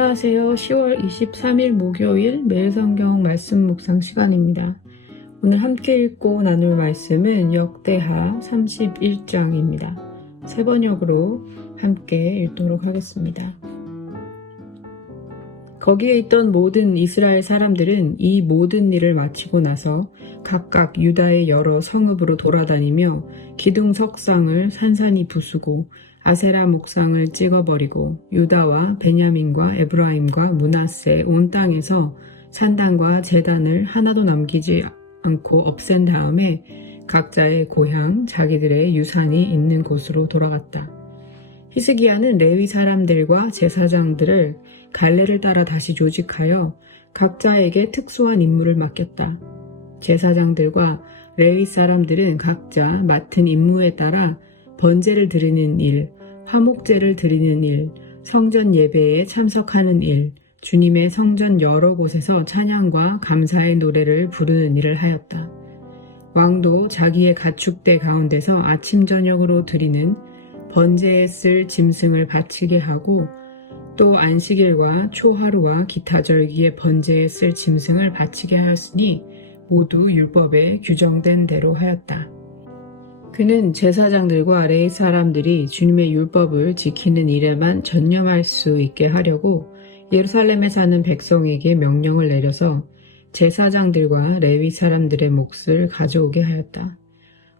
안녕하세요. 10월 23일 목요일 매일 성경 말씀 묵상 시간입니다. 오늘 함께 읽고 나눌 말씀은 역대하 31장입니다. 새 번역으로 함께 읽도록 하겠습니다. 거기에 있던 모든 이스라엘 사람들은 이 모든 일을 마치고 나서 각각 유다의 여러 성읍으로 돌아다니며 기둥 석상을 산산이 부수고 아세라 목상을 찍어버리고 유다와 베냐민과 에브라임과 므낫세 온 땅에서 산당과 제단을 하나도 남기지 않고 없앤 다음에 각자의 고향 자기들의 유산이 있는 곳으로 돌아갔다. 히스기야는 레위 사람들과 제사장들을 갈래를 따라 다시 조직하여 각자에게 특수한 임무를 맡겼다. 제사장들과 레위 사람들은 각자 맡은 임무에 따라 번제를 드리는 일, 화목제를 드리는 일, 성전 예배에 참석하는 일, 주님의 성전 여러 곳에서 찬양과 감사의 노래를 부르는 일을 하였다. 왕도 자기의 가축대 가운데서 아침 저녁으로 드리는 번제에 쓸 짐승을 바치게 하고 또 안식일과 초하루와 기타 절기의 번제에 쓸 짐승을 바치게 하였으니 모두 율법에 규정된 대로 하였다. 그는 제사장들과 레위 사람들이 주님의 율법을 지키는 일에만 전념할 수 있게 하려고 예루살렘에 사는 백성에게 명령을 내려서 제사장들과 레위 사람들의 몫을 가져오게 하였다.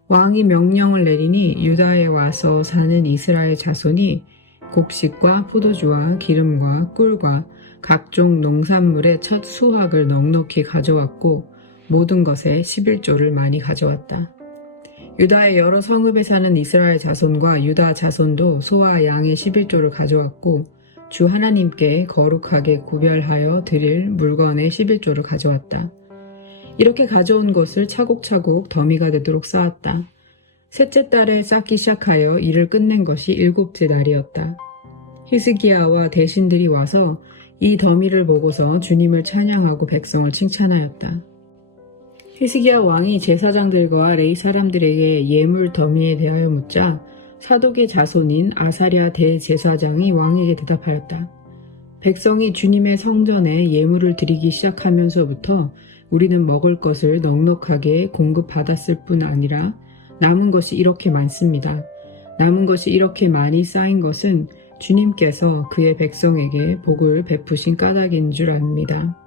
왕이 명령을 내리니 유다에 와서 사는 이스라엘 자손이 곡식과 포도주와 기름과 꿀과 각종 농산물의 첫 수확을 넉넉히 가져왔고 모든 것에 11조를 많이 가져왔다. 유다의 여러 성읍에 사는 이스라엘 자손과 유다 자손도 소와 양의 11조를 가져왔고 주 하나님께 거룩하게 구별하여 드릴 물건의 11조를 가져왔다. 이렇게 가져온 것을 차곡차곡 더미가 되도록 쌓았다. 셋째 달에 쌓기 시작하여 일을 끝낸 것이 7째 날이었다. 히스기야와 대신들이 와서 이 더미를 보고서 주님을 찬양하고 백성을 칭찬하였다. 히스기야 왕이 제사장들과 레위 사람들에게 예물 더미에 대하여 묻자 사독의 자손인 아사랴 대제사장이 왕에게 대답하였다. 백성이 주님의 성전에 예물을 드리기 시작하면서부터 우리는 먹을 것을 넉넉하게 공급받았을 뿐 아니라 남은 것이 이렇게 많습니다. 남은 것이 이렇게 많이 쌓인 것은 주님께서 그의 백성에게 복을 베푸신 까닭인 줄 압니다.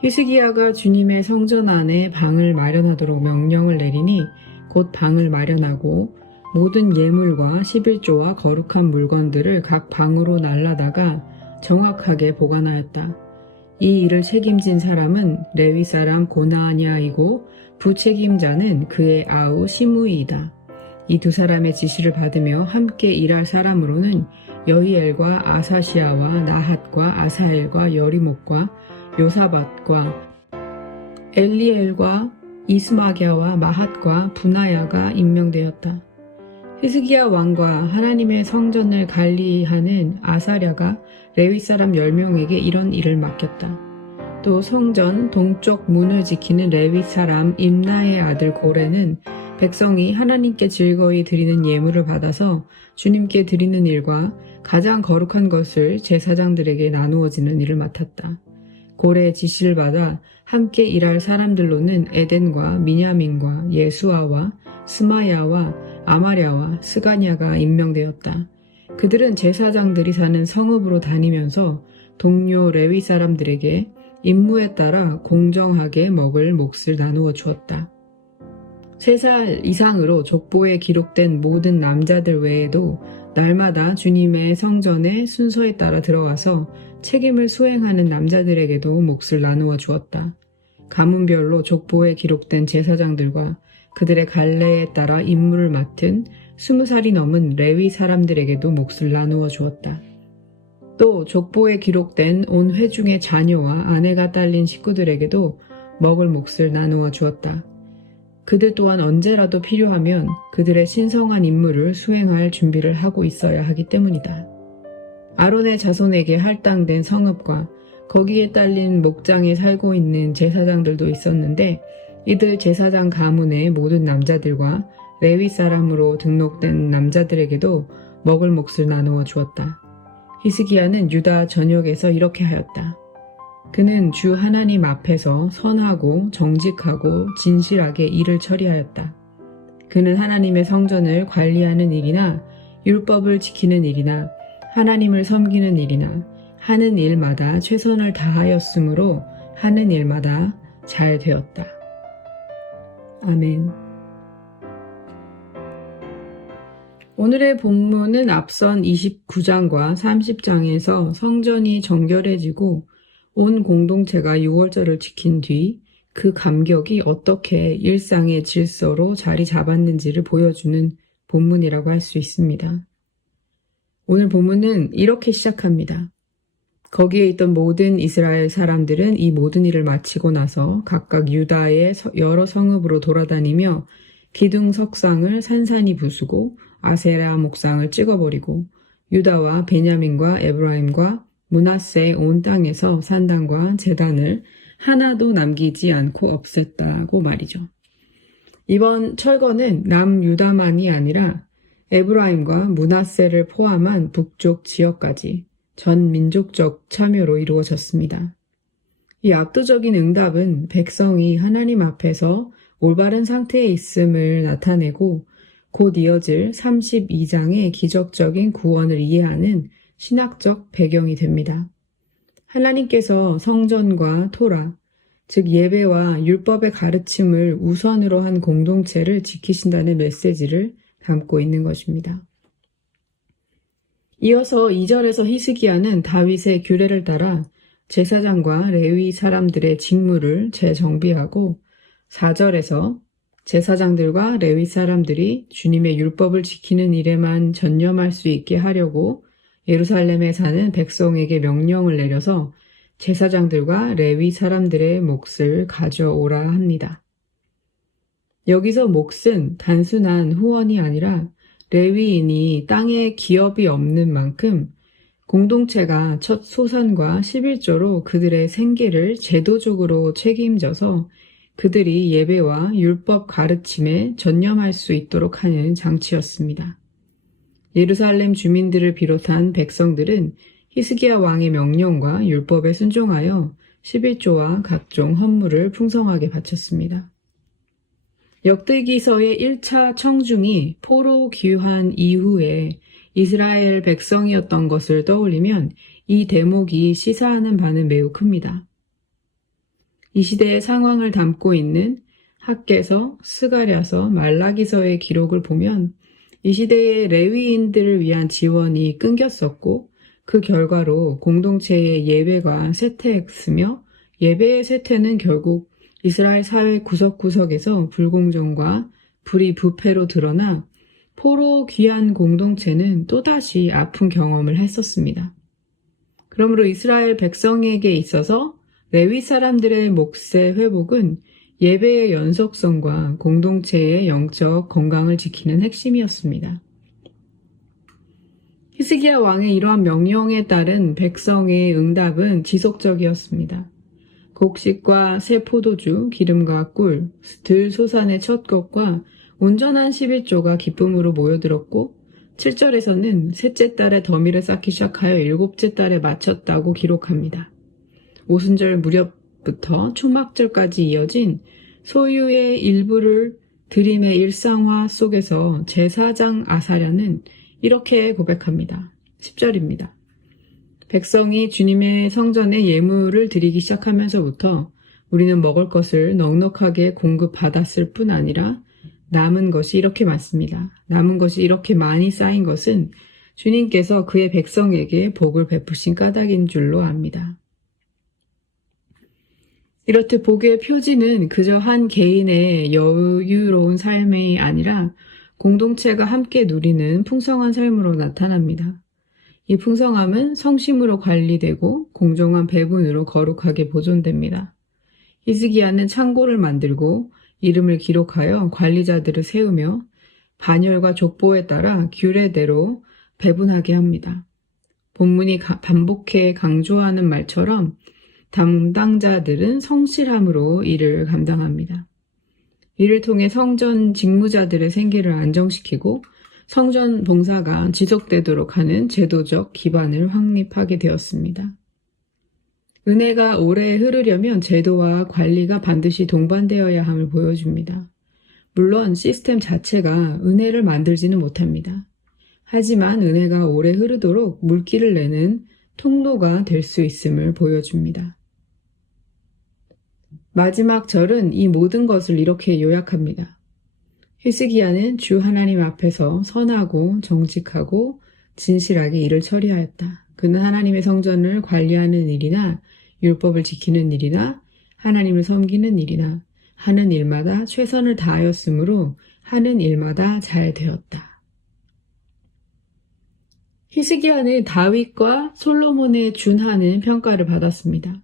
히스기야가 주님의 성전 안에 방을 마련하도록 명령을 내리니 곧 방을 마련하고 모든 예물과 11조와 거룩한 물건들을 각 방으로 날라다가 정확하게 보관하였다. 이 일을 책임진 사람은 레위 사람 고나냐이고 부책임자는 그의 아우 시므이이다. 이 두 사람의 지시를 받으며 함께 일할 사람으로는 여히엘과 아사시아와 나핫과 아사엘과 여리목과 요사밧과 엘리엘과 이스마갸와 마핫과 분하야가 임명되었다. 히스기야 왕과 하나님의 성전을 관리하는 아사랴가 레위 사람 10명에게 이런 일을 맡겼다. 또 성전 동쪽 문을 지키는 레위 사람 임나의 아들 고레는 백성이 하나님께 즐거이 드리는 예물을 받아서 주님께 드리는 일과 가장 거룩한 것을 제사장들에게 나누어지는 일을 맡았다. 고레의 지시를 받아 함께 일할 사람들로는 에덴과 미냐민과 예수아와 스마야와 아마랴와 스가냐가 임명되었다. 그들은 제사장들이 사는 성읍으로 다니면서 동료 레위 사람들에게 임무에 따라 공정하게 먹을 몫을 나누어 주었다. 3살 이상으로 족보에 기록된 모든 남자들 외에도 날마다 주님의 성전에 순서에 따라 들어가서 책임을 수행하는 남자들에게도 몫을 나누어 주었다. 가문별로 족보에 기록된 제사장들과 그들의 갈래에 따라 임무를 맡은 20살이 넘은 레위 사람들에게도 몫을 나누어 주었다. 또 족보에 기록된 온 회중의 자녀와 아내가 딸린 식구들에게도 먹을 몫을 나누어 주었다. 그들 또한 언제라도 필요하면 그들의 신성한 임무를 수행할 준비를 하고 있어야 하기 때문이다. 아론의 자손에게 할당된 성읍과 거기에 딸린 목장에 살고 있는 제사장들도 있었는데 이들 제사장 가문의 모든 남자들과 레위 사람으로 등록된 남자들에게도 먹을 몫을 나누어 주었다. 히스기야는 유다 전역에서 이렇게 하였다. 그는 주 하나님 앞에서 선하고 정직하고 진실하게 일을 처리하였다. 그는 하나님의 성전을 관리하는 일이나 율법을 지키는 일이나 하나님을 섬기는 일이나 하는 일마다 최선을 다하였으므로 하는 일마다 잘 되었다. 아멘. 오늘의 본문은 앞선 29장과 30장에서 성전이 정결해지고 온 공동체가 유월절을 지킨 뒤 그 감격이 어떻게 일상의 질서로 자리 잡았는지를 보여주는 본문이라고 할 수 있습니다. 오늘 본문은 이렇게 시작합니다. 거기에 있던 모든 이스라엘 사람들은 이 모든 일을 마치고 나서 각각 유다의 여러 성읍으로 돌아다니며 기둥 석상을 산산히 부수고 아세라 목상을 찍어버리고 유다와 베냐민과 에브라임과 므낫세 온 땅에서 산당과 제단을 하나도 남기지 않고 없앴다고 말이죠. 이번 철거는 남유다만이 아니라 에브라임과 므낫세를 포함한 북쪽 지역까지 전 민족적 참여로 이루어졌습니다. 이 압도적인 응답은 백성이 하나님 앞에서 올바른 상태에 있음을 나타내고 곧 이어질 32장의 기적적인 구원을 이해하는 신학적 배경이 됩니다. 하나님께서 성전과 토라, 즉 예배와 율법의 가르침을 우선으로 한 공동체를 지키신다는 메시지를 담고 있는 것입니다. 이어서 2절에서 히스기야는 다윗의 규례를 따라 제사장과 레위 사람들의 직무를 재정비하고 4절에서 제사장들과 레위 사람들이 주님의 율법을 지키는 일에만 전념할 수 있게 하려고 예루살렘에 사는 백성에게 명령을 내려서 제사장들과 레위 사람들의 몫을 가져오라 합니다. 여기서 몫은 단순한 후원이 아니라 레위인이 땅에 기업이 없는 만큼 공동체가 첫 소산과 11조로 그들의 생계를 제도적으로 책임져서 그들이 예배와 율법 가르침에 전념할 수 있도록 하는 장치였습니다. 예루살렘 주민들을 비롯한 백성들은 히스기야 왕의 명령과 율법에 순종하여 11조와 각종 헌물을 풍성하게 바쳤습니다. 역대기서의 1차 청중이 포로 귀환 이후에 이스라엘 백성이었던 것을 떠올리면 이 대목이 시사하는 바는 매우 큽니다. 이 시대의 상황을 담고 있는 학개서, 스가랴서, 말라기서의 기록을 보면 이 시대의 레위인들을 위한 지원이 끊겼었고 그 결과로 공동체의 예배가 쇠퇴했으며 예배의 쇠퇴는 결국 이스라엘 사회 구석구석에서 불공정과 불의 부패로 드러나 포로 귀한 공동체는 또다시 아픈 경험을 했었습니다. 그러므로 이스라엘 백성에게 있어서 레위 사람들의 몫의 회복은 예배의 연속성과 공동체의 영적 건강을 지키는 핵심이었습니다. 히스기야 왕의 이러한 명령에 따른 백성의 응답은 지속적이었습니다. 곡식과 새 포도주, 기름과 꿀, 들소산의 첫 것과 온전한 11조가 기쁨으로 모여들었고 7절에서는 셋째 달에 더미를 쌓기 시작하여 7째 달에 마쳤다고 기록합니다. 오순절 무렵부터 초막절까지 이어진 소유의 일부를 드림의 일상화 속에서 제사장 아사랴는 이렇게 고백합니다. 10절입니다. 백성이 주님의 성전에 예물을 드리기 시작하면서부터 우리는 먹을 것을 넉넉하게 공급받았을 뿐 아니라 남은 것이 이렇게 많습니다. 남은 것이 이렇게 많이 쌓인 것은 주님께서 그의 백성에게 복을 베푸신 까닭인 줄로 압니다. 이렇듯 복의 표지는 그저 한 개인의 여유로운 삶이 아니라 공동체가 함께 누리는 풍성한 삶으로 나타납니다. 이 풍성함은 성심으로 관리되고 공정한 배분으로 거룩하게 보존됩니다. 히스기야는 창고를 만들고 이름을 기록하여 관리자들을 세우며 반열과 족보에 따라 규례대로 배분하게 합니다. 본문이 반복해 강조하는 말처럼 담당자들은 성실함으로 일을 감당합니다. 이를 통해 성전 직무자들의 생계를 안정시키고 성전 봉사가 지속되도록 하는 제도적 기반을 확립하게 되었습니다. 은혜가 오래 흐르려면 제도와 관리가 반드시 동반되어야 함을 보여줍니다. 물론 시스템 자체가 은혜를 만들지는 못합니다. 하지만 은혜가 오래 흐르도록 물길을 내는 통로가 될 수 있음을 보여줍니다. 마지막 절은 이 모든 것을 이렇게 요약합니다. 히스기야는 주 하나님 앞에서 선하고 정직하고 진실하게 일을 처리하였다. 그는 하나님의 성전을 관리하는 일이나 율법을 지키는 일이나 하나님을 섬기는 일이나 하는 일마다 최선을 다하였으므로 하는 일마다 잘 되었다. 히스기야는 다윗과 솔로몬에 준하는 평가를 받았습니다.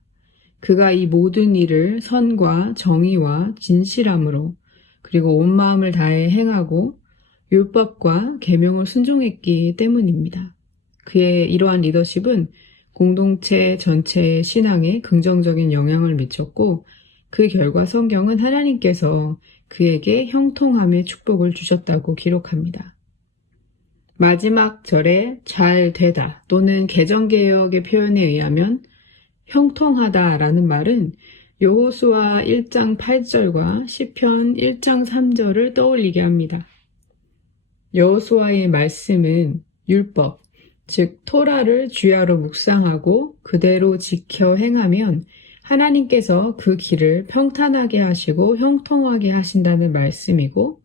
그가 이 모든 일을 선과 정의와 진실함으로 그리고 온 마음을 다해 행하고 율법과 계명을 순종했기 때문입니다. 그의 이러한 리더십은 공동체 전체의 신앙에 긍정적인 영향을 미쳤고 그 결과 성경은 하나님께서 그에게 형통함의 축복을 주셨다고 기록합니다. 마지막 절에 잘 되다 또는 개정개혁의 표현에 의하면 형통하다라는 말은 여호수아 1장 8절과 시편 1장 3절을 떠올리게 합니다. 여호수아의 말씀은 율법, 즉 토라를 주야로 묵상하고 그대로 지켜 행하면 하나님께서 그 길을 평탄하게 하시고 형통하게 하신다는 말씀이고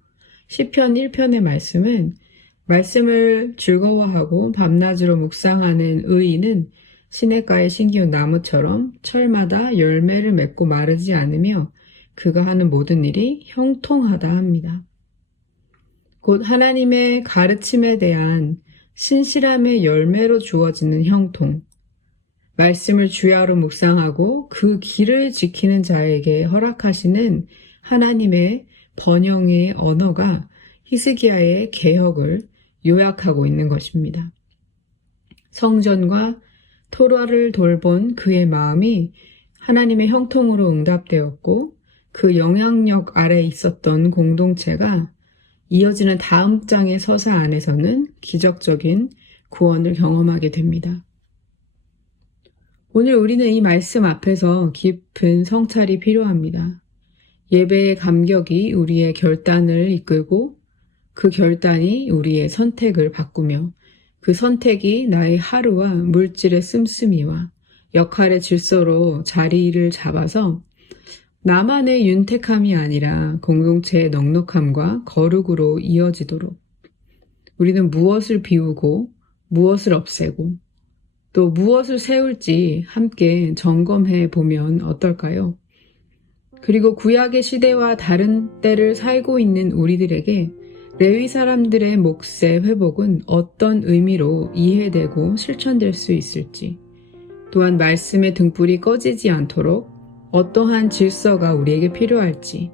시편 1편의 말씀은 말씀을 즐거워하고 밤낮으로 묵상하는 의인은 시냇가에 심기운 나무처럼 철마다 열매를 맺고 마르지 않으며 그가 하는 모든 일이 형통하다 합니다. 곧 하나님의 가르침에 대한 신실함의 열매로 주어지는 형통, 말씀을 주야로 묵상하고 그 길을 지키는 자에게 허락하시는 하나님의 번영의 언어가 히스기야의 개혁을 요약하고 있는 것입니다. 성전과 토라를 돌본 그의 마음이 하나님의 형통으로 응답되었고 그 영향력 아래 있었던 공동체가 이어지는 다음 장의 서사 안에서는 기적적인 구원을 경험하게 됩니다. 오늘 우리는 이 말씀 앞에서 깊은 성찰이 필요합니다. 예배의 감격이 우리의 결단을 이끌고 그 결단이 우리의 선택을 바꾸며 그 선택이 나의 하루와 물질의 씀씀이와 역할의 질서로 자리를 잡아서 나만의 윤택함이 아니라 공동체의 넉넉함과 거룩으로 이어지도록 우리는 무엇을 비우고 무엇을 없애고 또 무엇을 세울지 함께 점검해 보면 어떨까요? 그리고 구약의 시대와 다른 때를 살고 있는 우리들에게 레위 사람들의 몫의 회복은 어떤 의미로 이해되고 실천될 수 있을지, 또한 말씀의 등불이 꺼지지 않도록 어떠한 질서가 우리에게 필요할지,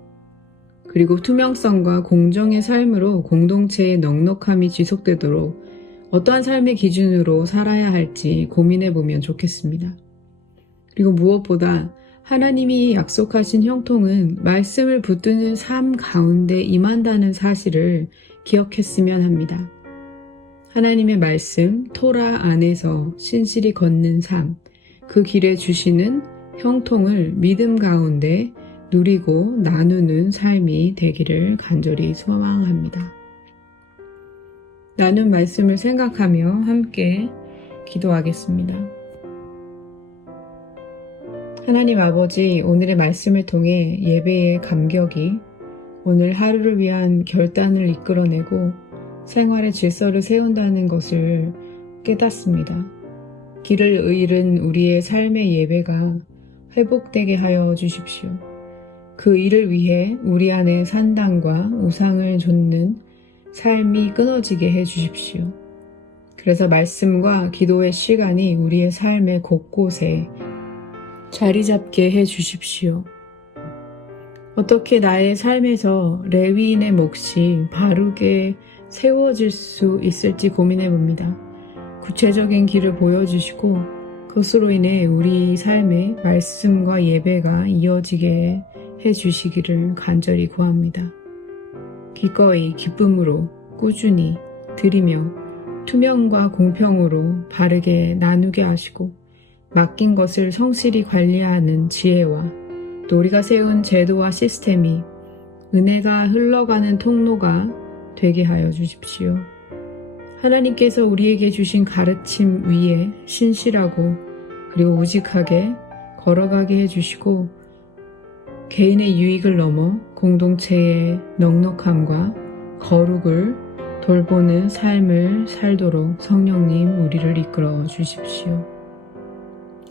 그리고 투명성과 공정의 삶으로 공동체의 넉넉함이 지속되도록 어떠한 삶의 기준으로 살아야 할지 고민해 보면 좋겠습니다. 그리고 무엇보다 하나님이 약속하신 형통은 말씀을 붙드는 삶 가운데 임한다는 사실을 기억했으면 합니다. 하나님의 말씀, 토라 안에서 신실히 걷는 삶, 그 길에 주시는 형통을 믿음 가운데 누리고 나누는 삶이 되기를 간절히 소망합니다. 나눈 말씀을 생각하며 함께 기도하겠습니다. 하나님 아버지, 오늘의 말씀을 통해 예배의 감격이 오늘 하루를 위한 결단을 이끌어내고 생활의 질서를 세운다는 것을 깨닫습니다. 길을 잃은 우리의 삶의 예배가 회복되게 하여 주십시오. 그 일을 위해 우리 안에 산당과 우상을 좇는 삶이 끊어지게 해 주십시오. 그래서 말씀과 기도의 시간이 우리의 삶의 곳곳에 자리 잡게 해 주십시오. 어떻게 나의 삶에서 레위인의 몫이 바르게 세워질 수 있을지 고민해 봅니다. 구체적인 길을 보여주시고 그것으로 인해 우리 삶의 말씀과 예배가 이어지게 해 주시기를 간절히 구합니다. 기꺼이 기쁨으로 꾸준히 드리며 투명과 공평으로 바르게 나누게 하시고 맡긴 것을 성실히 관리하는 지혜와 또 우리가 세운 제도와 시스템이 은혜가 흘러가는 통로가 되게 하여 주십시오. 하나님께서 우리에게 주신 가르침 위에 신실하고 그리고 우직하게 걸어가게 해주시고 개인의 유익을 넘어 공동체의 넉넉함과 거룩을 돌보는 삶을 살도록 성령님 우리를 이끌어 주십시오.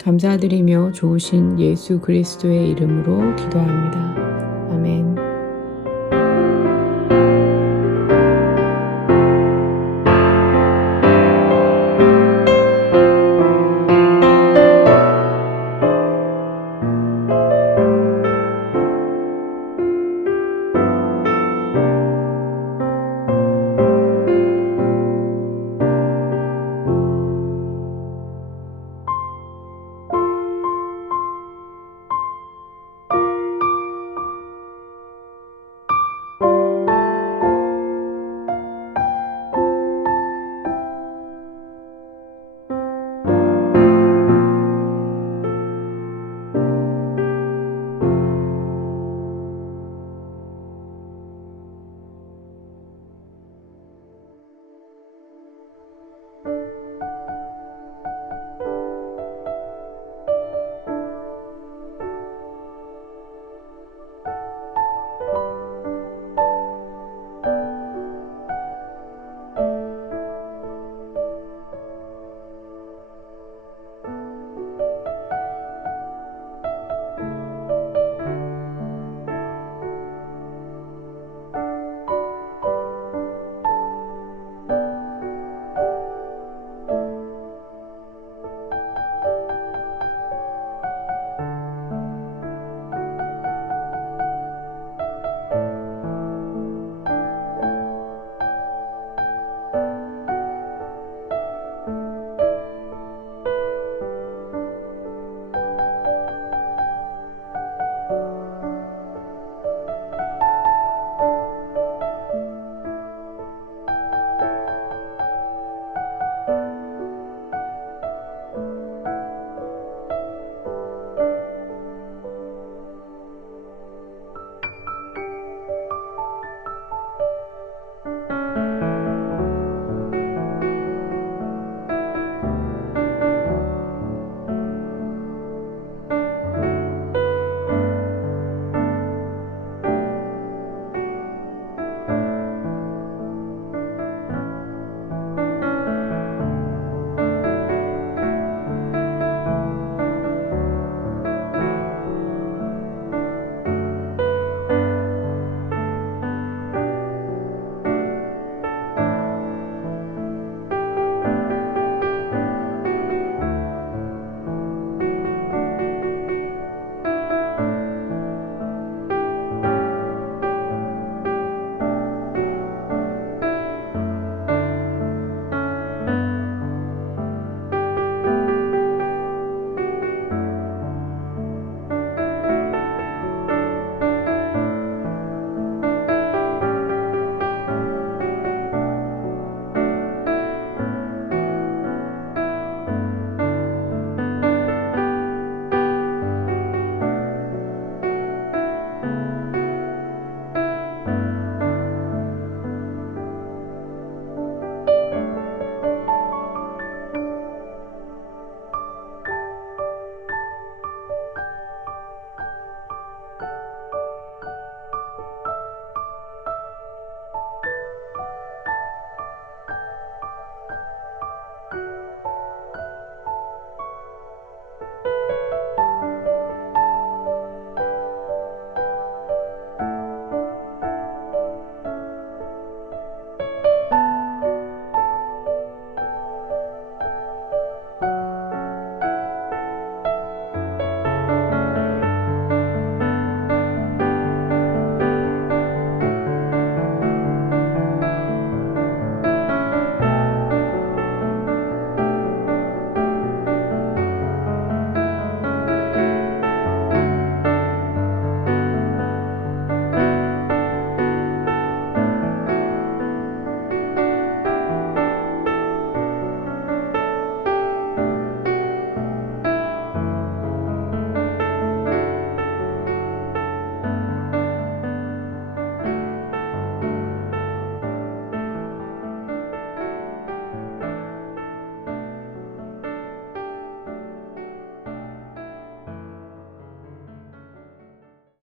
감사드리며 좋으신 예수 그리스도의 이름으로 기도합니다.